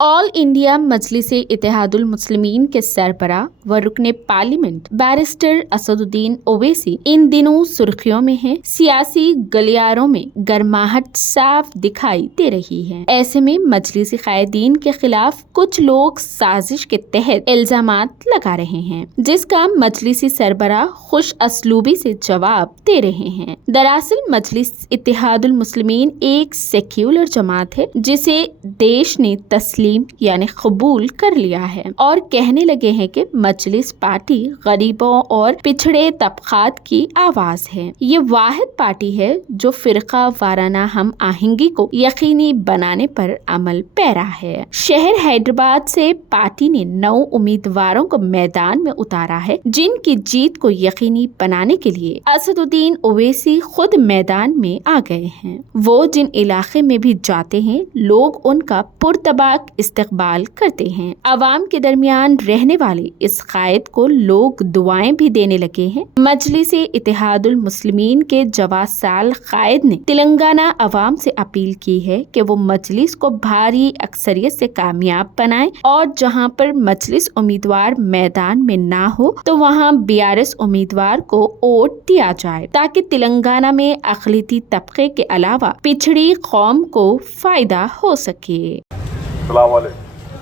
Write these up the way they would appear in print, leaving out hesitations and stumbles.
All India मजलिस इत्तेहादुल मुस्लिमीन के सरबराह व रुकने पार्लियामेंट बैरिस्टर असदुद्दीन ओवैसी इन दिनों सुर्खियों में हैं। सियासी गलियारों में गर्माहट साफ दिखाई दे रही है। ऐसे में मजलिस कायदीन के खिलाफ कुछ लोग साजिश के तहत इल्जामात लगा रहे हैं, जिसका मजलिसी सरबराह खुश असलूबी से जवाब दे रहे हैं। दरअसल मजलिस इत्तेहादुल मुस्लिमीन एक सेक्युलर जमात है जिसे देश ने तस्लीम यानी कबूल कर लिया है और कहने लगे हैं कि मजलिस पार्टी गरीबों और पिछड़े तबकात की आवाज है। ये वाहिद पार्टी है जो फिरका वाराना हम आहंगी को यकीनी बनाने पर अमल पैरा है। शहर हैदराबाद से पार्टी ने 9 उम्मीदवारों को मैदान में उतारा है, जिनकी जीत को यकीनी बनाने के लिए असदुद्दीन ओवैसी खुद मैदान में आ गए हैं। वो जिन इलाके में भी जाते हैं, लोग उनका पुरतबाक इस्तकबाल करते हैं। अवाम के दरमियान रहने वाले इस कायद को लोग दुआएं भी देने लगे हैं। मजलिस इत्तेहादुल मुस्लिमीन के जवाब साल कायद ने तेलंगाना अवाम से अपील की है कि वो मजलिस को भारी अक्सरियत से कामयाब बनाएं और जहां पर मजलिस उम्मीदवार मैदान में ना हो तो वहां BRS उम्मीदवार को वोट दिया जाए, ताकि तेलंगाना में अक़लियती तबके के अलावा पिछड़ी कौम को फायदा हो सके। अस्सलाम वालेकुम।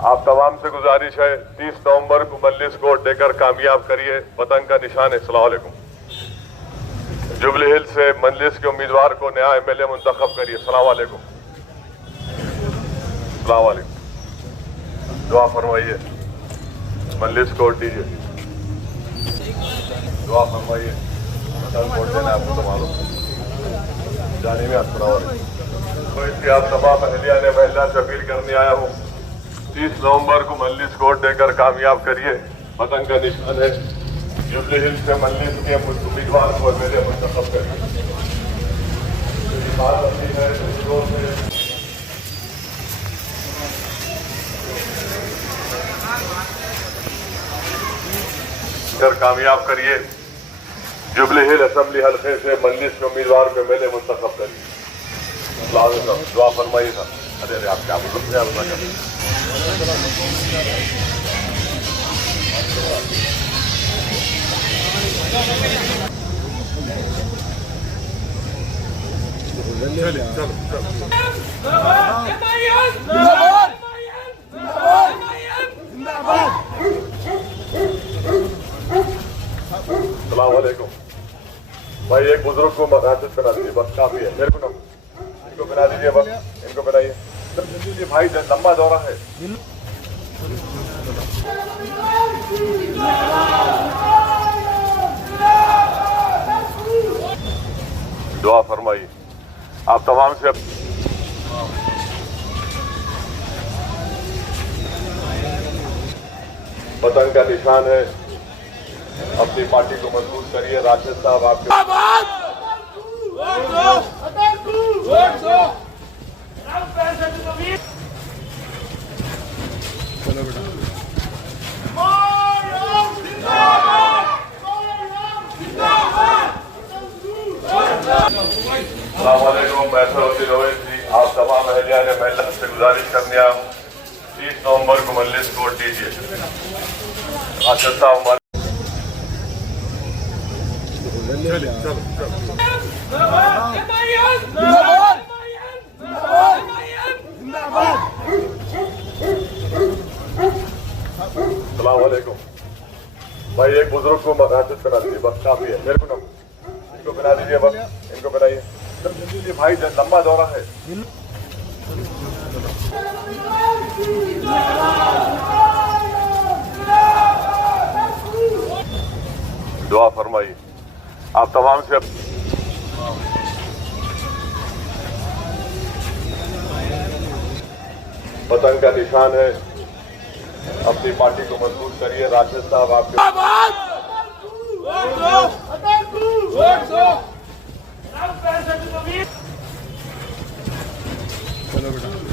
आप तमाम से गुजारिश है 30 नवंबर को मजलिस को देकर कामयाब करिए। वतन का निशान है। अस्सलाम वालेकुम। जुबली हिल से मजलिस के उम्मीदवार को नया MLA मुंतखब करिए। अस्सलाम वालेकुम। अस्सलाम वालेकुम। दुआ फरमाइए, मजलिस को वोट दीजिए। दुआ फरमाइए, वोट देना आपको तो मालूम जाने में। अस्सलाम वालेकुम। तो इसके आप तमाम अहलिया ने महिला से अपील करने आया हूँ, 30 नवंबर को मजलिस को वोट देकर कामयाब करिए। वतन का निशान है। जुबली हिल से मजलिस के उम्मीदवार को मेरे मुंतखब करिए। कामयाब करिए। जुबली हिल असेंबली हल्के से मजलिस के उम्मीदवार को मेरे मुंतखब करिए। दुआ फरमाइए था। अरे आप क्या बोल रहे हैं? अस्सलाम वालेकुम। भाई एक बुजुर्ग को मकासद बना दीजिए, बस काफी है। मेरे को इनको बना दीजिए, बस इनको बनाइए। भाई लंबा दौरा है। दुआ फरमाइए। आप तमाम से वतन का निशान है। अपनी पार्टी को मजबूत करिए। राशिद साहब आपके चलो बेटा। मैं असदुद्दीन ओवैसी आप तमाम अहलिया ने महिला से गुजारिश करने आया हूँ, 30 नवंबर को मजलिस को वोट दीजिए। राशिद साहब अस्सलाम वालेकुम। भाई एक बुजुर्ग को मकासद बना दीजिए, बस काफी है। मेरे को इनको बना दीजिए, बस इनको बनाइए। भाई लंबा दौरा है। दुआ फरमाइए। आप तमाम से वतन का निशान है। अपनी पार्टी को मजबूत करिए। राशिद साहब आपके चलो बेटा।